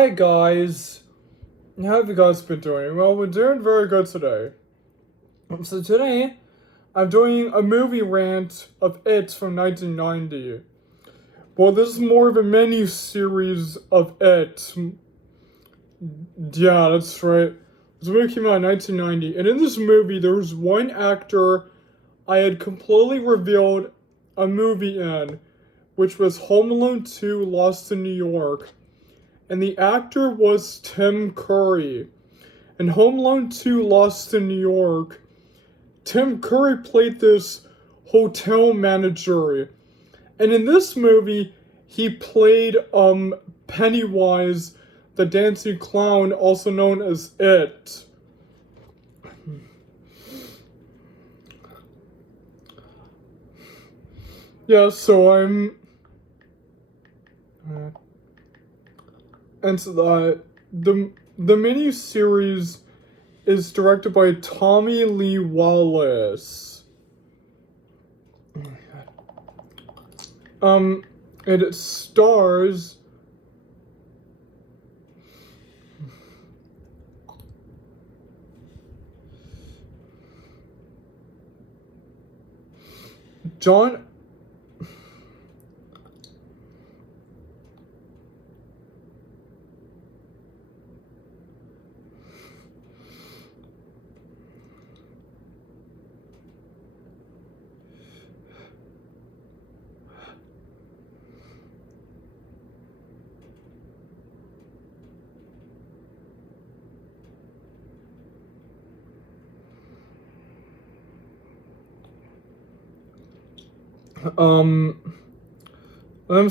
Hi guys, how have you guys been doing? Well, we're doing very good today. So today, I'm doing a movie rant of It from 1990. Well, this is more of a mini series of It. Yeah, that's right. This movie came out in 1990, and in this movie, there was one actor I had completely revealed a movie in, which was Home Alone 2: Lost in New York. And the actor was Tim Curry. In Home Alone 2: Lost in New York, Tim Curry played this hotel manager. And in this movie, he played Pennywise, the dancing clown, also known as It. Yeah, so I'm and so the mini series is directed by Tommy Lee Wallace. It stars John. Um, I'm.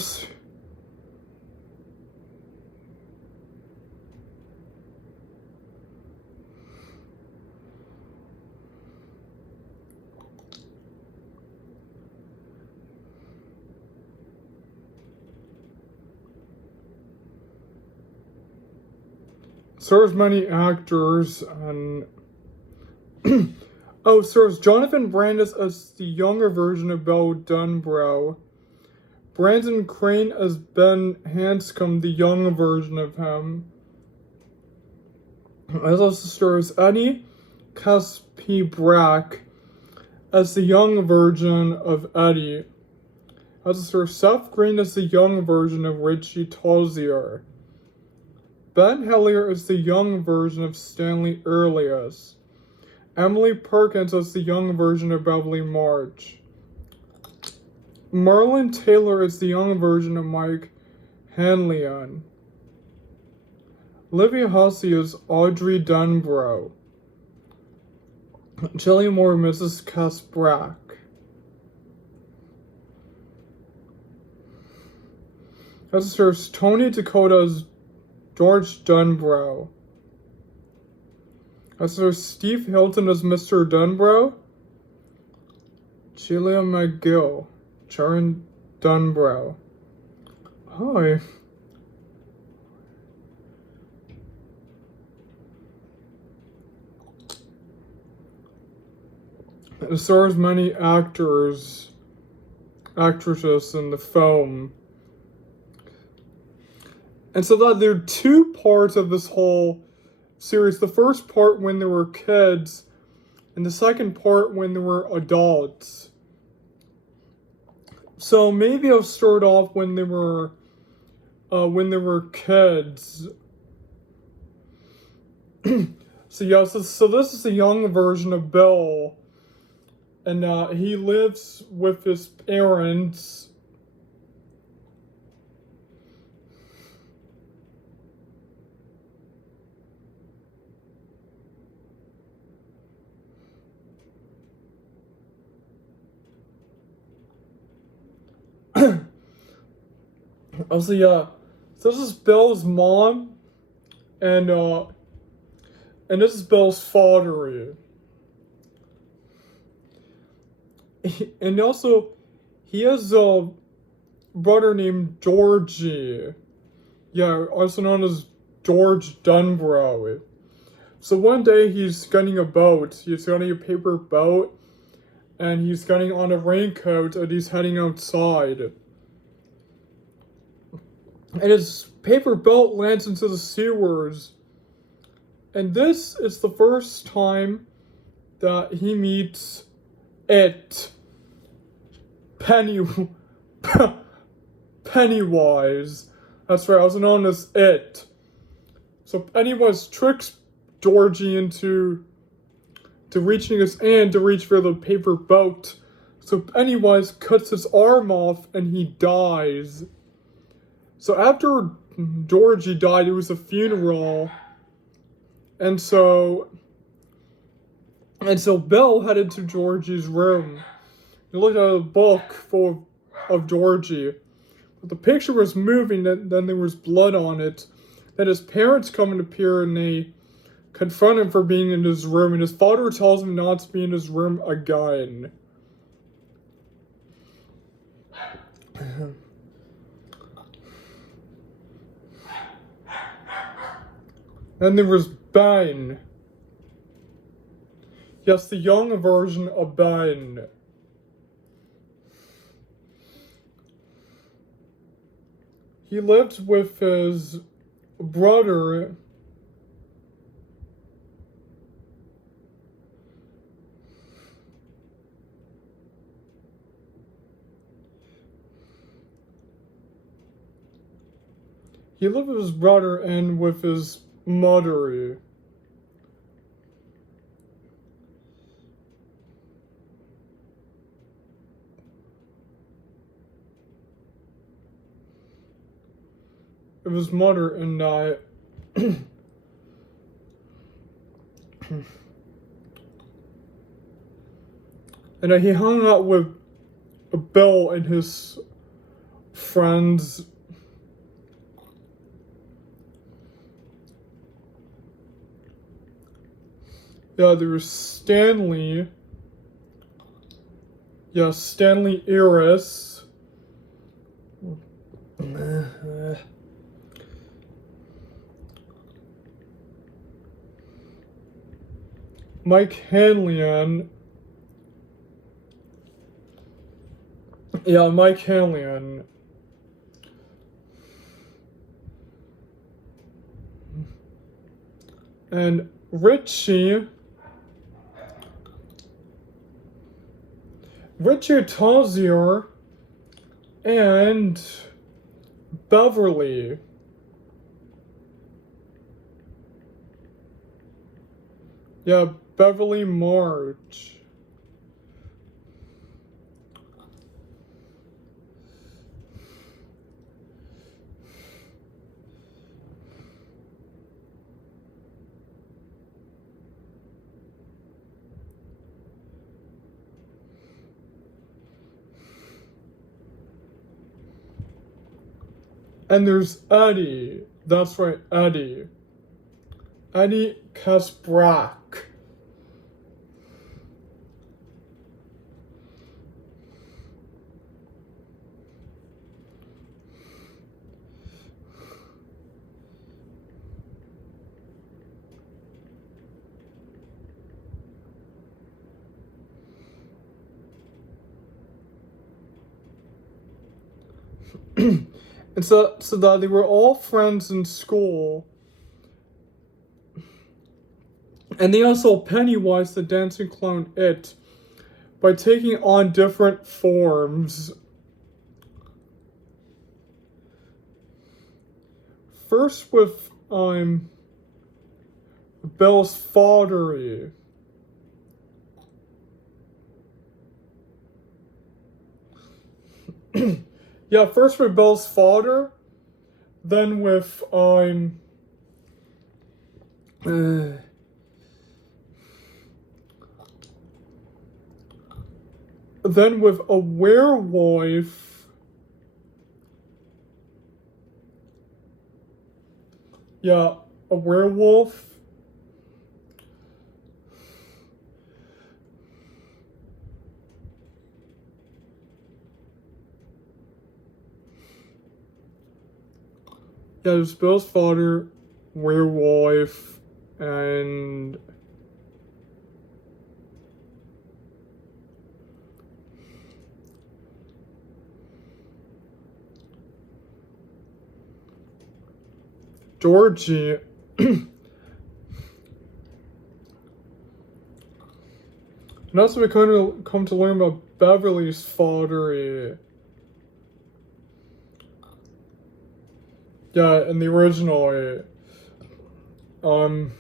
Stars many actors and stars Jonathan Brandis as the younger version of Bill Dunbrow. Brandon Crane as Ben Hanscom, the younger version of him. As also stars Eddie Caspi-Brack as the young version of Eddie. Also stars Seth Green as the young version of Richie Tozier. Ben Hellier is the young version of Stanley Earlias. Emily Perkins as the young version of Beverly March. Marlon Taylor is the young version of Mike Hanlon. Olivia Hussey is Audrey Dunbrow. Shelley Moore, Mrs. Casbrack. Also serves Tony Dakota as George Dunbrow. Also Steve Hilton as Mr. Dunbrow. Sheila McGill, Sharon Dunbrow. Hi. It stars many actresses in the film. And so that there are two parts of this whole series. The first part when they were kids, and the second part when they were adults. So maybe I'll start off when they were kids. So this is a young version of Bill, and he lives with his parents. Also, yeah. So this is Bill's mom, and this is Bill's father. And also, he has a brother named Georgie. Yeah, also known as George Dunbrow. So one day he's getting a boat. He's getting a paper boat, and he's getting on a raincoat, and he's heading outside. and his paper boat lands into the sewers. And this is the first time that he meets it. Penny, Pennywise. That's right, I was known as it. So Pennywise tricks Georgie into reaching his hand to reach for the paper boat. So Pennywise cuts his arm off and he dies. So after Georgie died, it was a funeral. And so Bill headed to Georgie's room. He looked at a book full of Georgie. But the picture was moving, and then there was blood on it. Then his parents come and appear, and they confront him for being in his room, and his father tells him not to be in his room again. Then there was Ben. Yes, the young version of Ben. He lived with his brother. He lived with his brother and with his mother. It was mother and I. And he hung out with Bill and his friends. Yeah, there was Stanley. Yeah, Stanley Eris. Mike Hanlon. Yeah, Mike Hanlon. And Richie Tozier and Beverly. Yeah, Beverly March. And there's Eddie. That's right, Eddie. Eddie Kasprak. And so that they were all friends in school. And they also Pennywise the dancing clown it by taking on different forms. First with Bill's father. Yeah, first with Bill's father, then with then with a werewolf. Yeah, a werewolf. Yeah, there's Bill's father, werewolf, and Georgie. And also we come to learn about Beverly's father. Yeah, in the original. Mm.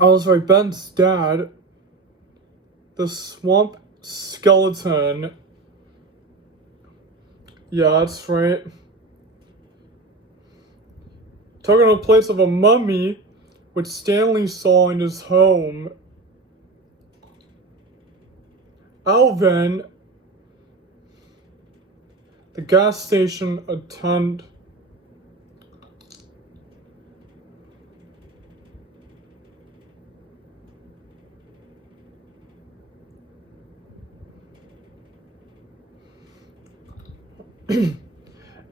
Also, Ben's dad, the swamp skeleton. Yeah, that's right. Took in the place of a mummy, which Stanley saw in his home. Alvin, the gas station attendant.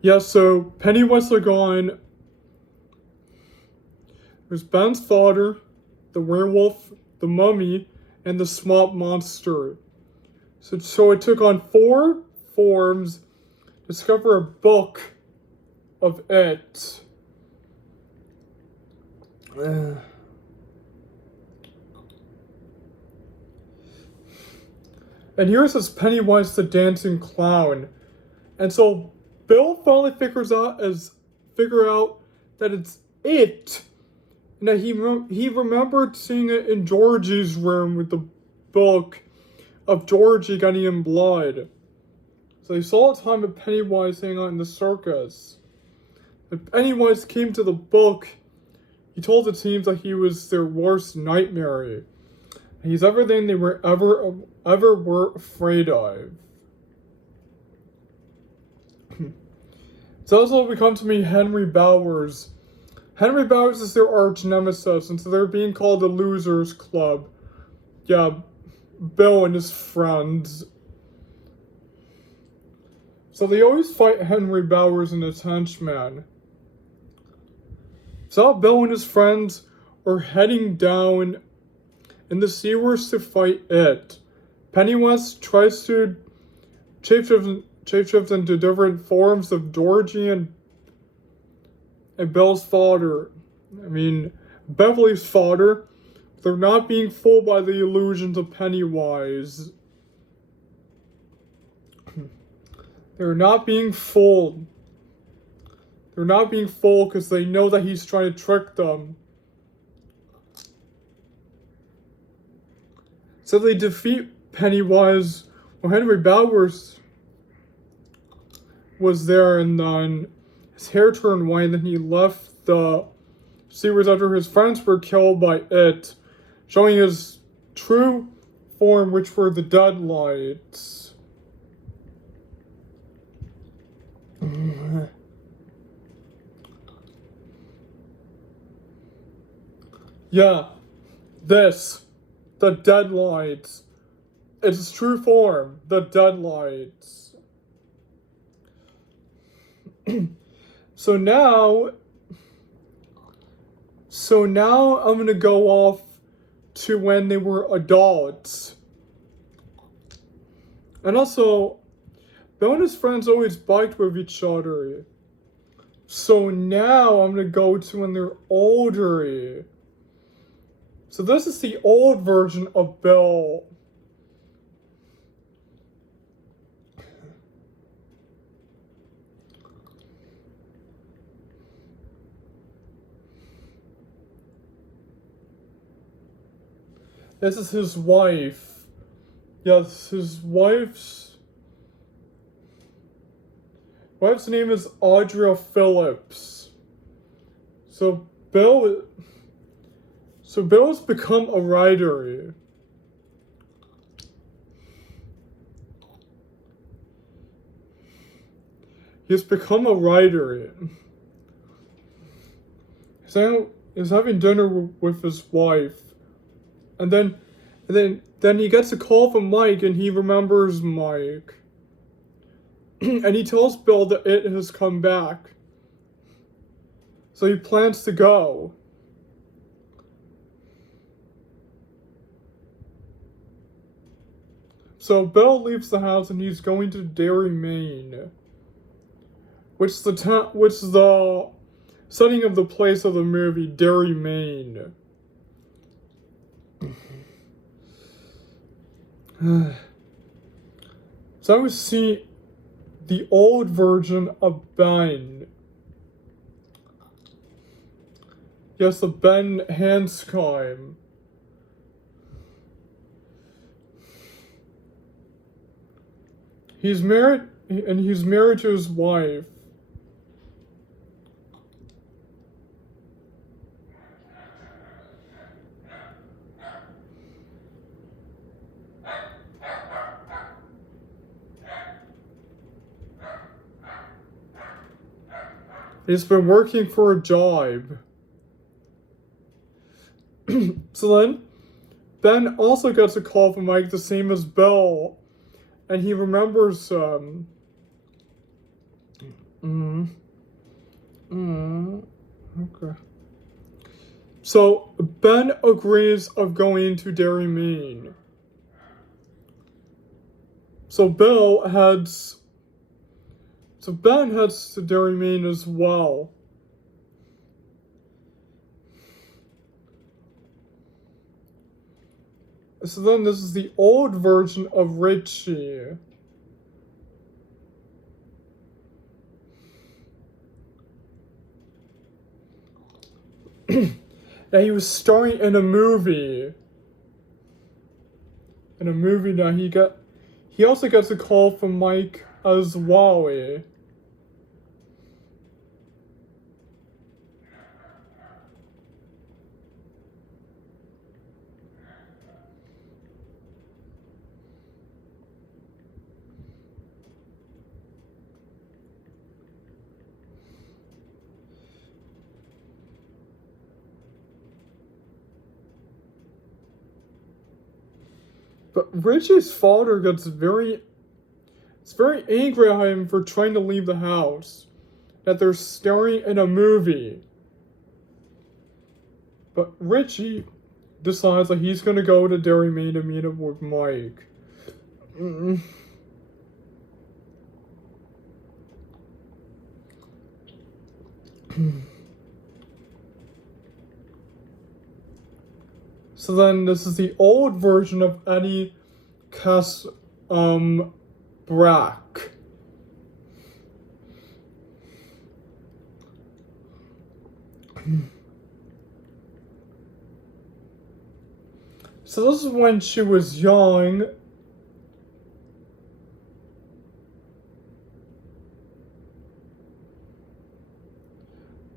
Yeah, so Pennywise are gone. There's Ben's father, the werewolf, the mummy, and the swamp monster. So it took on 4 forms. Discover a book of it. And here it says Pennywise the dancing clown. And so Bill finally figure out that it's it. And that he remembered seeing it in Georgie's room with the book of Georgie getting in blood. So he saw a time of Pennywise hanging out in the circus. When Pennywise came to the book, he told the teams that he was their worst nightmare. And he's everything they were ever were afraid of. So also we come to meet Henry Bowers. Henry Bowers is their arch nemesis, and so they're being called the Losers Club. Yeah, Bill and his friends. So they always fight Henry Bowers and his henchmen. So Bill and his friends are heading down in the sewers to fight it. Pennywise tries to shapeshift into different forms of Georgie and Bill's father. I mean, Beverly's father. They're not being fooled by the illusions of Pennywise. They're not being fooled. They're not being fooled because they know that he's trying to trick them. So they defeat Pennywise. Well, Henry Bowers was there, and then his hair turned white, and then he left the series after his friends were killed by it, showing his true form, which were the Deadlights. Yeah, the Deadlights. It's its true form, the Deadlights. So now I'm gonna go off to when they were adults. And also, Bill and his friends always biked with each other. So now I'm gonna go to when they're older. So this is the old version of Bill. This is his wife. Yes, his wife's name is Audra Phillips. So Bill's become a writer. He's become a writer. He's having dinner with his wife. And then he gets a call from Mike, and he remembers Mike. And he tells Bill that it has come back. So he plans to go. So Bill leaves the house and he's going to Derry, Maine, which is the setting of the place of the movie, Derry, Maine. So I was seeing the old version of Ben. Yes, the Ben Hanscom. He's married to his wife. He's been working for a job. So then, Ben also gets a call from Mike, the same as Bill, and he remembers, okay. So, Ben agrees of going to Derry, Maine. So Ben heads to Derry, Maine as well. So then this is the old version of Richie. That he was starring in a movie. That he also gets a call from Mike as well. But Richie's father gets very angry at him for trying to leave the house. That they're starring in a movie. But Richie decides that he's gonna go to Derry, Maine to meet up with Mike. So then this is the old version of Eddie Brack. So this is when she was young.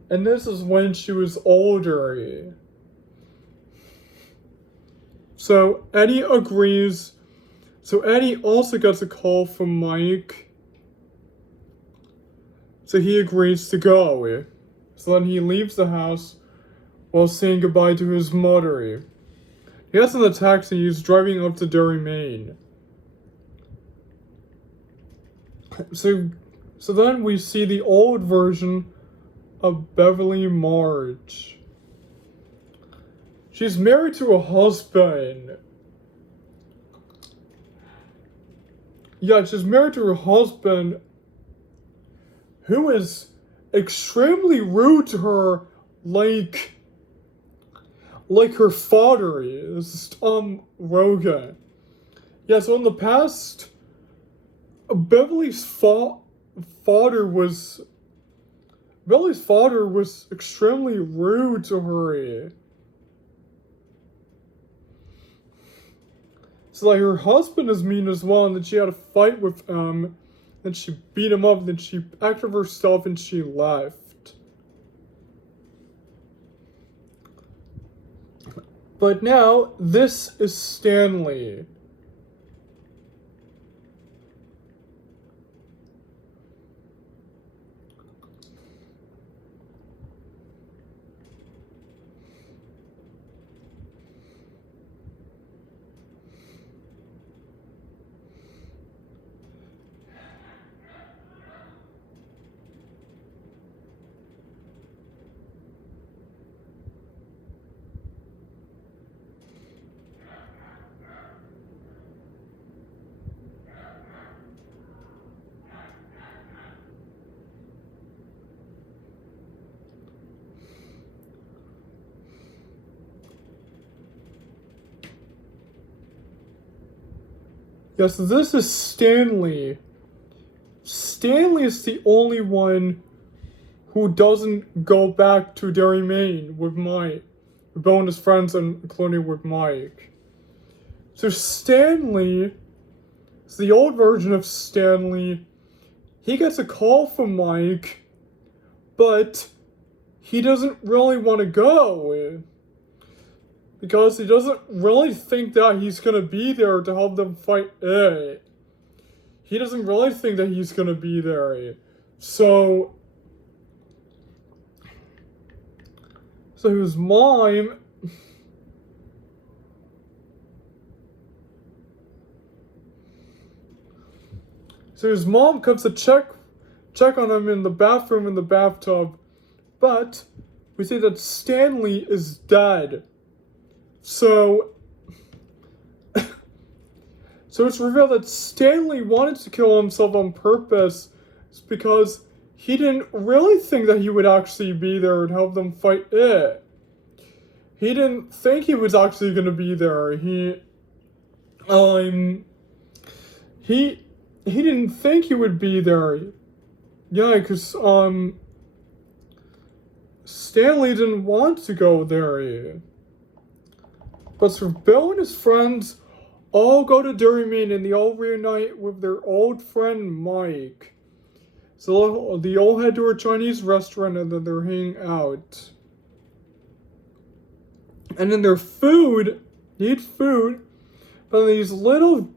And this is when she was older. So Eddie agrees. So Eddie also gets a call from Mike. So he agrees to go. So then he leaves the house while saying goodbye to his mother. He gets in the taxi and he's driving up to Derry, Maine. So then we see the old version of Beverly March. She's married to a husband. Yeah, she's married to her husband who is extremely rude to her, like her father is, Rogan. Yeah, so in the past, Beverly's father was extremely rude to her. So like her husband is mean as well, and then she had a fight with him, then she beat him up, and then she packed up her stuff and she left. But now, this is Stanley. Yes, this is Stanley. Stanley is the only one who doesn't go back to Derry, Maine with Mike. With Bill and his friends, and including with Mike. So Stanley is the old version of Stanley. He gets a call from Mike, but he doesn't really want to go. Because he doesn't really think that he's going to be there to help them fight it. He doesn't really think that he's going to be there. So his mom... So his mom comes to check on him in the bathroom in the bathtub. But we see that Stanley is dead. So it's revealed that Stanley wanted to kill himself on purpose because he didn't really think that he would actually be there and help them fight it. He didn't think he was actually going to be there. He didn't think he would be there. Yeah, because Stanley didn't want to go there. But so Bill and his friends all go to Derry, Maine, and they all reunite with their old friend Mike. So they all head to a Chinese restaurant and then they're hanging out. And then their food, they eat food, but these little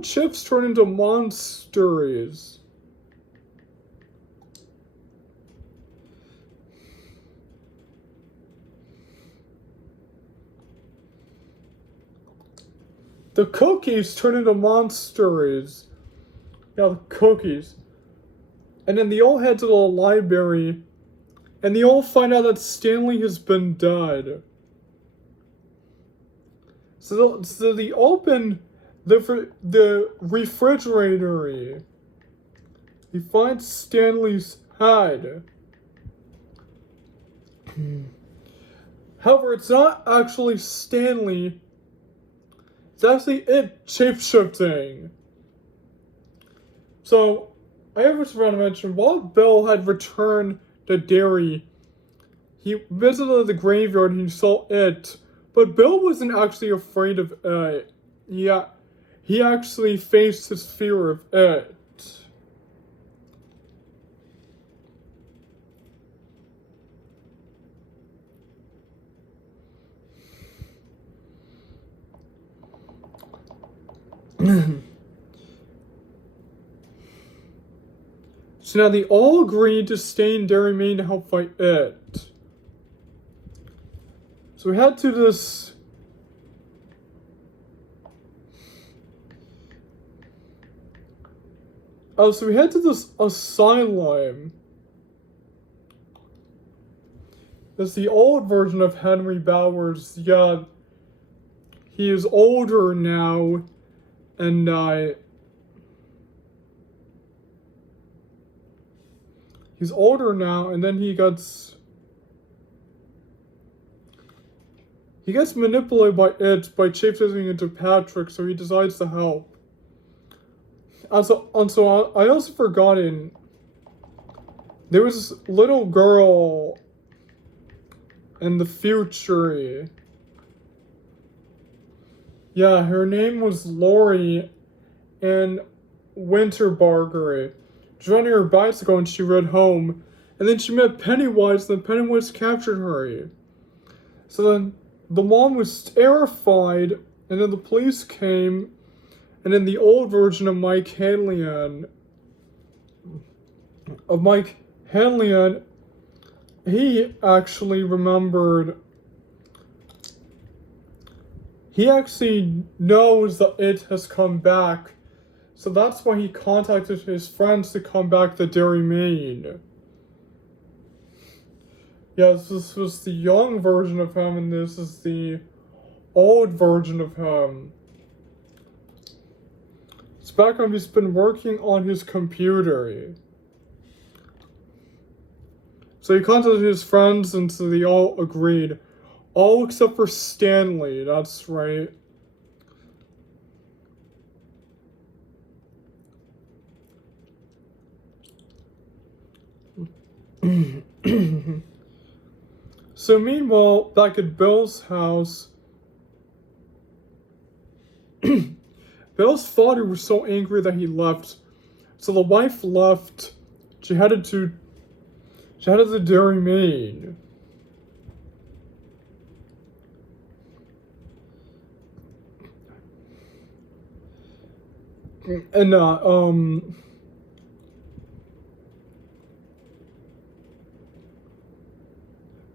chips turn into monsters. The cookies turn into monsters. Yeah, the cookies. And then they all head to the library, and they all find out that Stanley has been dead. So they open the refrigerator. He finds Stanley's head. However, it's not actually Stanley. It's actually it shape-shifting. So, I just want to mention, while Bill had returned to Derry, he visited the graveyard and he saw it. But Bill wasn't actually afraid of it. Yeah, he actually faced his fear of it. So now they all agreed to stay in Derry, Maine to help fight it. So we head to this... so we head to this asylum. That's the old version of Henry Bowers. Yeah, he is older now, and he's older now, and then he gets manipulated by shape-shifting into Patrick, so he decides to help. And so I also forgotten, there was this little girl in the future. Yeah, her name was Lori and Winterbarger. She was riding her bicycle and she rode home. And then she met Pennywise, and then Pennywise captured her. So then the mom was terrified, and then the police came, and then the old version of Mike Hanlon, he actually remembered. He actually knows that it has come back. So that's why he contacted his friends to come back to Derry, Maine. Yes, this was the young version of him, and this is the old version of him. It's back when he's been working on his computer. So he contacted his friends, and so they all agreed. All except for Stanley, that's right. So meanwhile, back at Bill's house, Bill's father was so angry that he left. So the wife left. She headed to Dairy Maid. And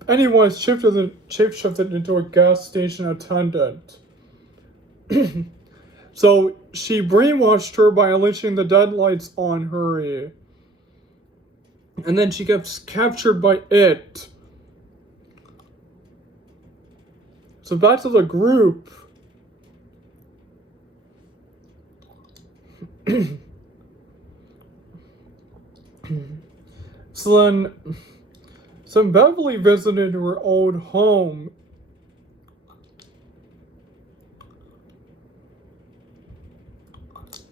anyways, shapeshifted into a gas station attendant. So she brainwashed her by unleashing the deadlights on her. And then she gets captured by it. So back to the group. So Beverly visited her old home.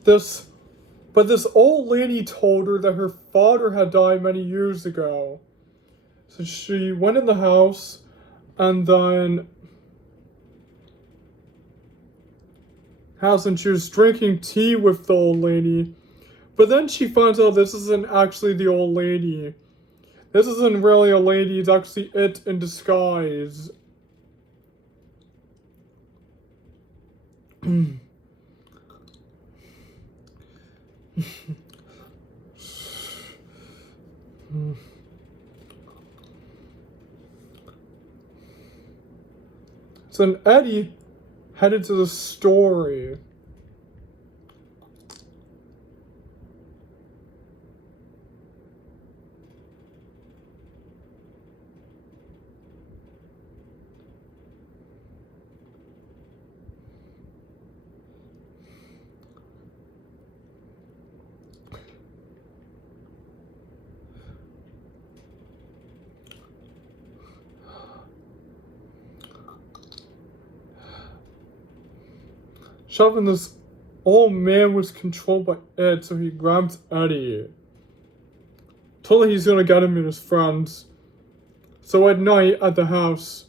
But this old lady told her that her father had died many years ago. So she went in the house and she was drinking tea with the old lady. But then she finds out this isn't actually the old lady. This isn't really a lady, it's actually it in disguise. So then Eddie headed to the store. Shoving this old man was controlled by Ed, so he grabs Eddie. Told him he's gonna get him and his friends. So at night at the house,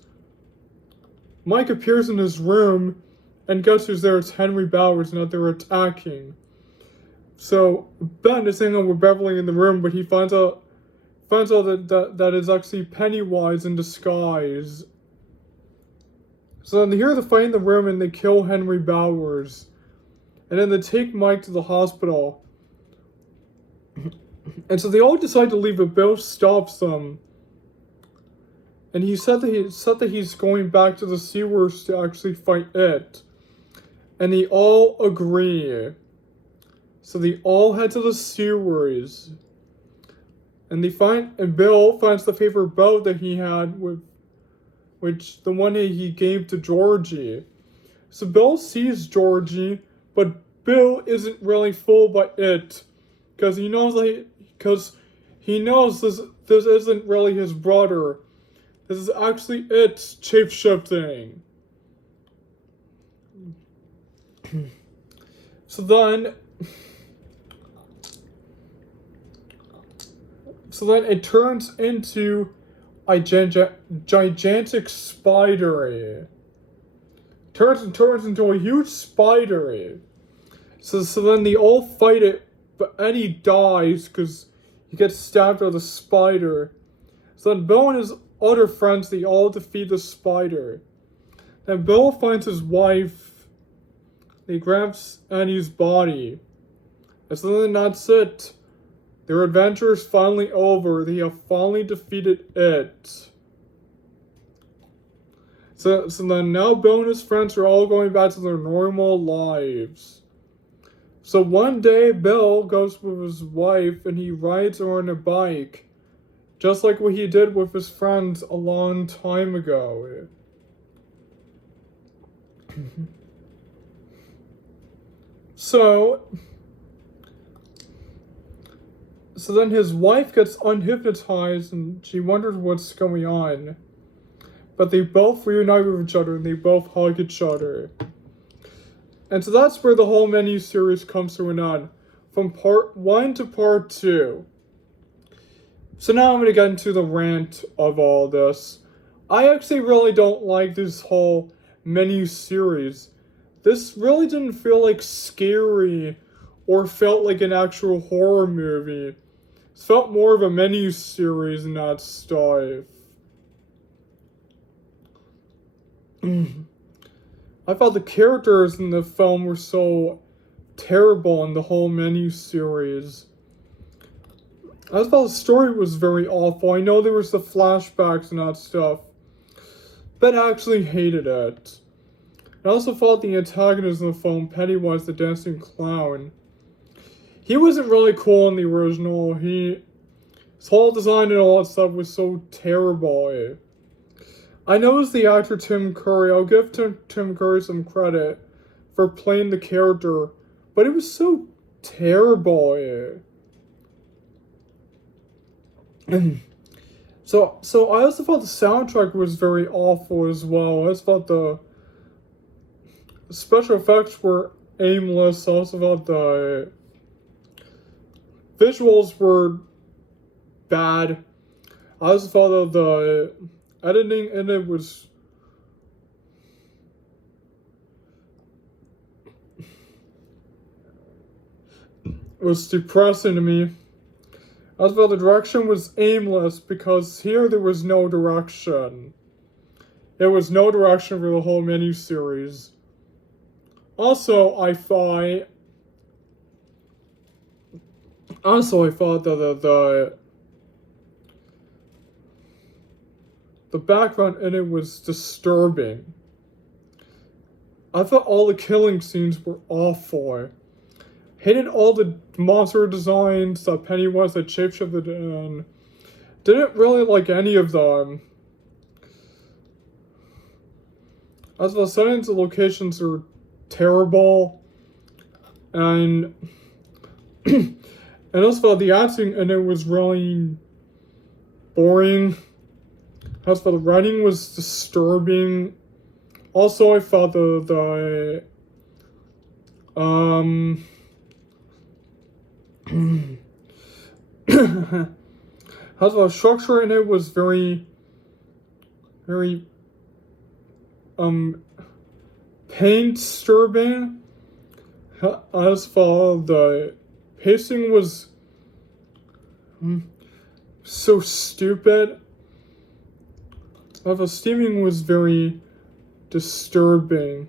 Mike appears in his room, and guess who's there? It's Henry Bowers, and that they're attacking. So Ben is hanging out with Beverly in the room, but he finds out that it's actually Pennywise in disguise. So then they hear the fight in the room and they kill Henry Bowers. And then they take Mike to the hospital. And so they all decide to leave, but Bill stops them. And he said that he's going back to the sewers to actually fight it. And they all agree. So they all head to the sewers. And Bill finds the favorite boat that he had which the one he gave to Georgie. So Bill sees Georgie, but Bill isn't really fooled by it, because he knows this isn't really his brother. This is actually it shape-shifting. So then it turns into a gigantic spider. Turns into a huge spider. So then they all fight it, but Eddie dies because he gets stabbed by the spider. So then Bill and his other friends, they all defeat the spider. Then Bill finds his wife. He grabs Eddie's body. And so then that's it. Their adventure is finally over. They have finally defeated it. So then now Bill and his friends are all going back to their normal lives. So one day Bill goes with his wife and he rides her on a bike. Just like what he did with his friends a long time ago. So then his wife gets unhypnotized and she wonders what's going on. But they both reunite with each other and they both hug each other. And so that's where the whole mini-series comes to an end. From part 1 to part 2. So now I'm gonna get into the rant of all this. I actually really don't like this whole menu series. This really didn't feel like scary or felt like an actual horror movie. It felt more of a menu series and that stuff. I thought the characters in the film were so terrible in the whole menu series. I thought the story was very awful. I know there was the flashbacks and that stuff, but I actually hated it. I also thought the antagonist in the film, Pennywise the Dancing Clown, he wasn't really cool in the original. His whole design and all that stuff was so terrible. I know it's the actor Tim Curry. I'll give Tim Curry some credit for playing the character, but it was so terrible. So I also thought the soundtrack was very awful as well. I also thought the special effects were aimless. I also thought the visuals were bad. I also thought that the editing in it was depressing to me. I also thought the direction was aimless because here there was no direction. There was no direction for the whole menu series. Also, I thought that the background in it was disturbing. I thought all the killing scenes were awful. Hated all the monster designs that Pennywise had shapeshifted in. Didn't really like any of them. As the settings and locations are terrible. And and also the acting in it was really boring. As for the writing was disturbing. Also I thought the as the structure in it was very pain disturbing. As for the pacing was so stupid. The steaming was very disturbing.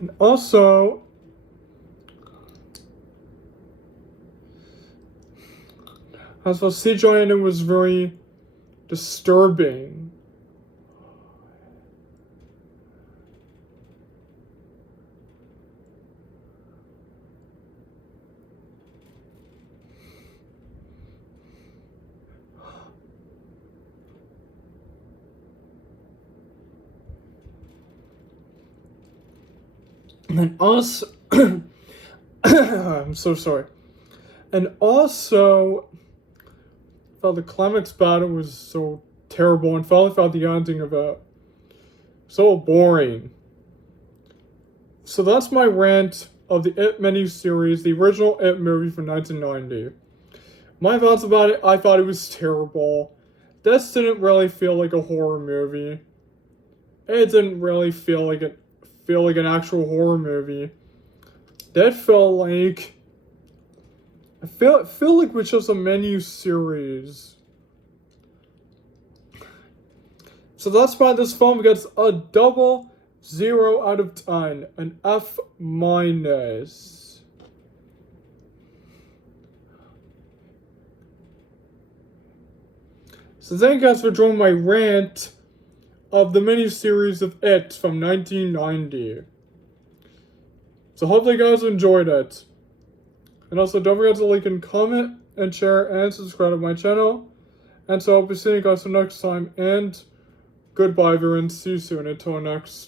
And also, as for CGI in it was very disturbing. And also, I'm so sorry. And also, I thought the climax battle was so terrible, and finally found the ending of it so boring. So that's my rant of the It miniseries, the original It movie from 1990. My thoughts about it, I thought it was terrible. This didn't really feel like a horror movie. It didn't really feel like an actual horror movie. That felt like I feel like it was just a menu series. So that's why this film gets a double 0 out of 10, an F minus. So thank you guys for joining my rant of the miniseries of It from 1990. So hopefully you guys enjoyed it. And also don't forget to like and comment and share and subscribe to my channel. And so I'll be seeing you guys next time, and goodbye everyone, see you soon until next